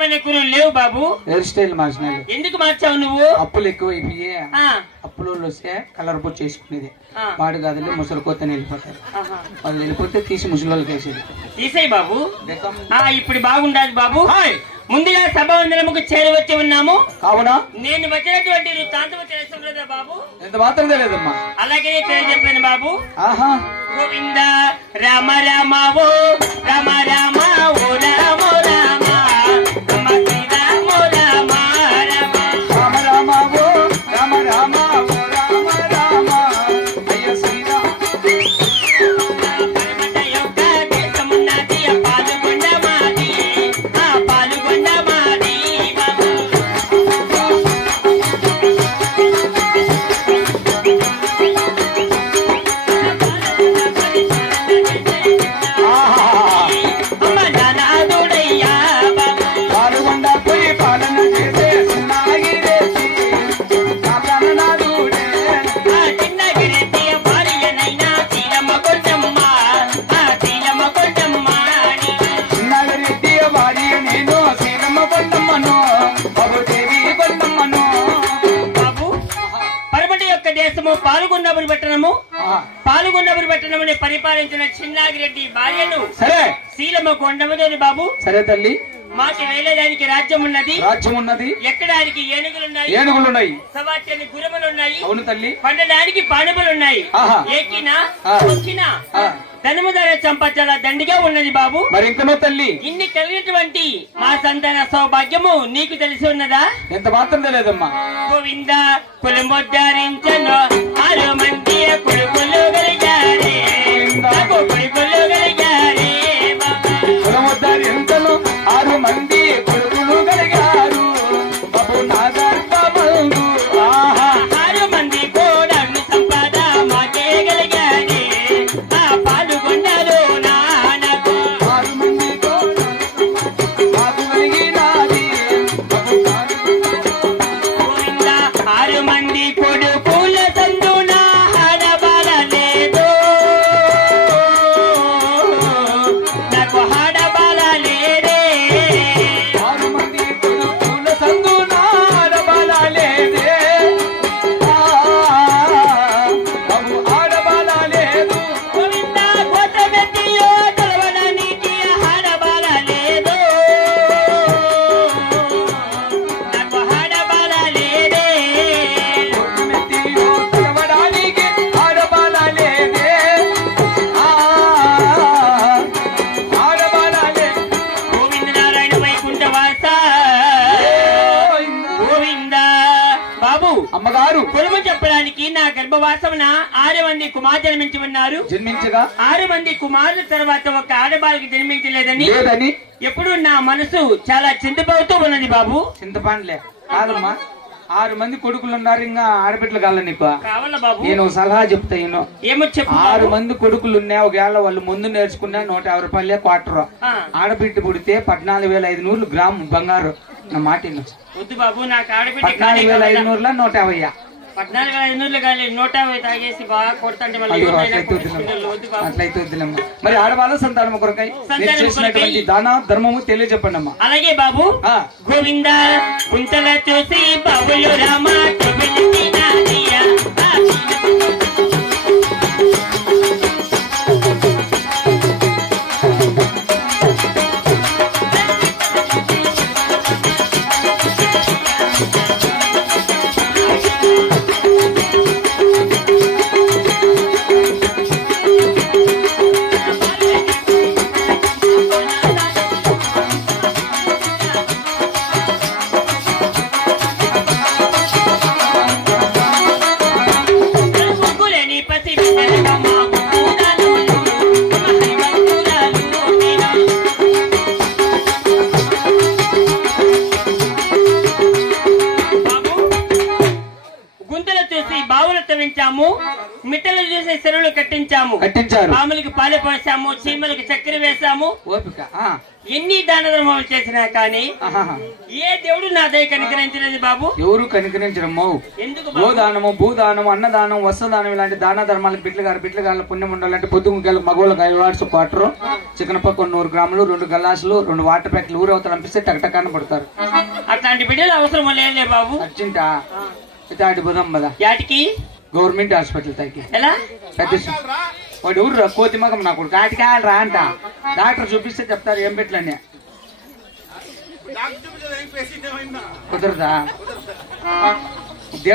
మెలకులు లేవు బాబు. Hair style మార్చినాడు. ఎందుకు మార్చావు నువ్వు? అప్పులు ఎక్కువ అయిపోయి అప్పులు వస్తే కలర్ పొచ్చి చేసుకునేది. వాడు కాదని ముసలి కొత్తని వెళ్ళిపోతారు. వాళ్ళు వెళ్ళిపోతే తీసి ముసలికి వేసేది. తీసేయి బాబు. ఇప్పుడు బాగుండాలి బాబు. ముందుగా సభావందనముకు చేరవచ్చి ఉన్నాము కావున నేను వచ్చినటువంటి వృత్తాంతము తెలుసుకున్నదా బాబు? ఎంత మాత్రం తెలియదమ్మా. అలాగే తెలియజెప్పాను బాబు. ఆహా గోవింద రామ రామ ఓ రామ రామ ఓ రామ రామ రామ శ్రీరామ రామ రామ రామ రామ ఓ రామ రామ ఓ రామ రామ అయ్య శ్రీరామ. పరమత యొక్క దేశమున్నది పాలుగొండ మాది పాలుగొండ మాది బాబు. అమ్మ నానాదుడయ్యా బాబు. పాల్గొండ పోయి పాలన చేసే సున్నాగిరేసి నాదుడే. చిన్నగిరెడ్డి భార్యనైనా తీరమ్మ కొండమ్మ తీరమ్మ కొండమ్మ అని. చిన్నగిరెడ్డి భార్య నేను సీనమ్మ కొండమ్మను బాబుదేవి కొండమ్మను. బాబు పరమటి యొక్క దేశము పాల్గొన్నబురి పట్టణము పాల్గొన్నబురి పట్టణముని పరిపాలించిన చిన్నాగిరెడ్డి భార్యను సరే శీలమ్మ కొండమదేవి బాబు. సరే తల్లి. మాట వేలేదానికి రాజ్యం ఉన్నది. రాజ్యం ఉన్నది. ఎక్కడానికి ఏనుగులున్నాయి. ఏనుగులున్నాయి. సవాచని గురుములున్నాయి. అవును తల్లి. పండడానికి పానుపులున్నాయి. ఆహా. ఎక్కినా వచ్చినా ధనము ధర చంపచాల దండిగా ఉన్నది బాబు. మరి ఇంకనో తల్లి ఇన్ని కలిగినటువంటి మా సంతాన సౌభాగ్యము నీకు తెలిసి ఉన్నదా? ఎంత మాత్రం తెలియదమ్మా. గోవింద కులముద్ధారించను 6 మంది కొడుకులు కలిగారే నాకు కొడుకులు కలిగారే బాబా. కులముద్దారి ఎంతలో 6 మంది కొడుకులు కలిగారు బాబు నా గర్భమందు. ఆహా 6 మంది కూడా సంపాద మాకే కలిగారే పాల్గొన్నారు నానకు. 6 మంది మాకు కలిగినాది బాబు నాడు. గోవింద 6 మంది కొడుకుల సందున హడబల లేదు నాకు హడబల లేదే. 6 మంది కొడుకుల సందు నాడబలాలేదే. బాబు ఆడబలాలేదు. గోవింద గోత్రమెత్తియో తలవడానికి హడబల లేదు నాకు హడబల లేదే. మెత్తియో తలవడానికి ఆడబలాలేదే. ఆడబలాలే. గోవింద నారాయణ వైకుంఠ వాస గోవింద. బాబు అమ్మగారు కులము చెప్పడానికి నా గర్భవాసమున 6 మంది కుమార్ జన్మించి ఉన్నారు. జన్మించగా 6 మంది కుమారుల తర్వాత ఒక ఆడబాలికి జన్మించలేదని లేదని ఎప్పుడు నా మనసు చాలా చింతపోతూ ఉన్నది బాబు. చింతపండులే కాదమ్మా. 6 మంది కొడుకులు ఉన్నారు, ఇంకా ఆడబిడ్డలు కాల నీకు. కావాలా బాబు? నేను ఒక సలహా చెప్తా ఈయన. ఏమో చెప్పు. 6 మంది కొడుకులు ఉన్నాయి. ఒకవేళ వాళ్ళు ముందు నేర్చుకున్నా 150 రూపాయలే క్వార్టర్. ఆడబిడ్డ పుడితే 14,500 గ్రాము బంగారు. నా మాట విను. వద్దు బాబు నాకు ఆడబిడ్డ 14,500 150. 14,500 కానీ 150 తాగేసి బాగా కొడతాంటే మళ్ళీ అయ్యో ఎవరినైనా అట్లయితే కొట్టించుకునే వద్దు బాబు. అట్లయితే వద్దులేమ్మా. మరి ఆడవాళ్ళ సంతానం కొరకై సంతానం మీరు చేసినటువంటి దాన ధర్మము తెలియజెప్పండి అమ్మా. అలాగే బాబు. గోవింద కుంతల చూసి బాబులు రామ నాదియా. ముగ్గులేని పసి బిడ్డలుగా మా ముగ్గురాలు మహిమంతురాలు నీవు. బాబు గుంతలు చూసి బావులు తవ్వించాము. మిట్టలు చూసే చెరువులు కట్టించాము, పాములకి పాలు పోసాము, చీమలకి చక్కెర వేసాము. ఓపిక ఎన్ని దాన ధర్మాలు చేసినా కానీ ఏ దేవుడు నా దయ కనికరించలేదు బాబు. ఎవరు కనికరించడము? ఎందుకు? గోదానము, భూదానం, అన్నదానం, వస్త్రదానం ఇలాంటి దాన ధర్మాలకు బిడ్డగారు పుణ్యం ఉండాలంటే పొద్దుగులు మగవాళ్ళకి 5 వాట్స్ క్వార్టర్, చికెన్ పక్క 100 గ్రాములు, 2 గల్లాసులు, 2 వాటర్ ప్యాకెట్లు ఊరు అవతల పంపిస్తే టకటకాన్ని పడతారు. అట్లాంటి బిడ్డలు అవసరం లేదులే బాబు. అర్జెంటా ఆటి పోదాం కదా. యాటికి? గవర్నమెంట్ హాస్పిటల్ తగ్గి. ఎలా? పెద్ద వాడు ఊరు కోతి మగం నాకు కాటికాయలు రా అంట. డాక్టర్ చూపిస్తే చెప్తారు ఏం పెట్లని. కుదరదా? దేవుడు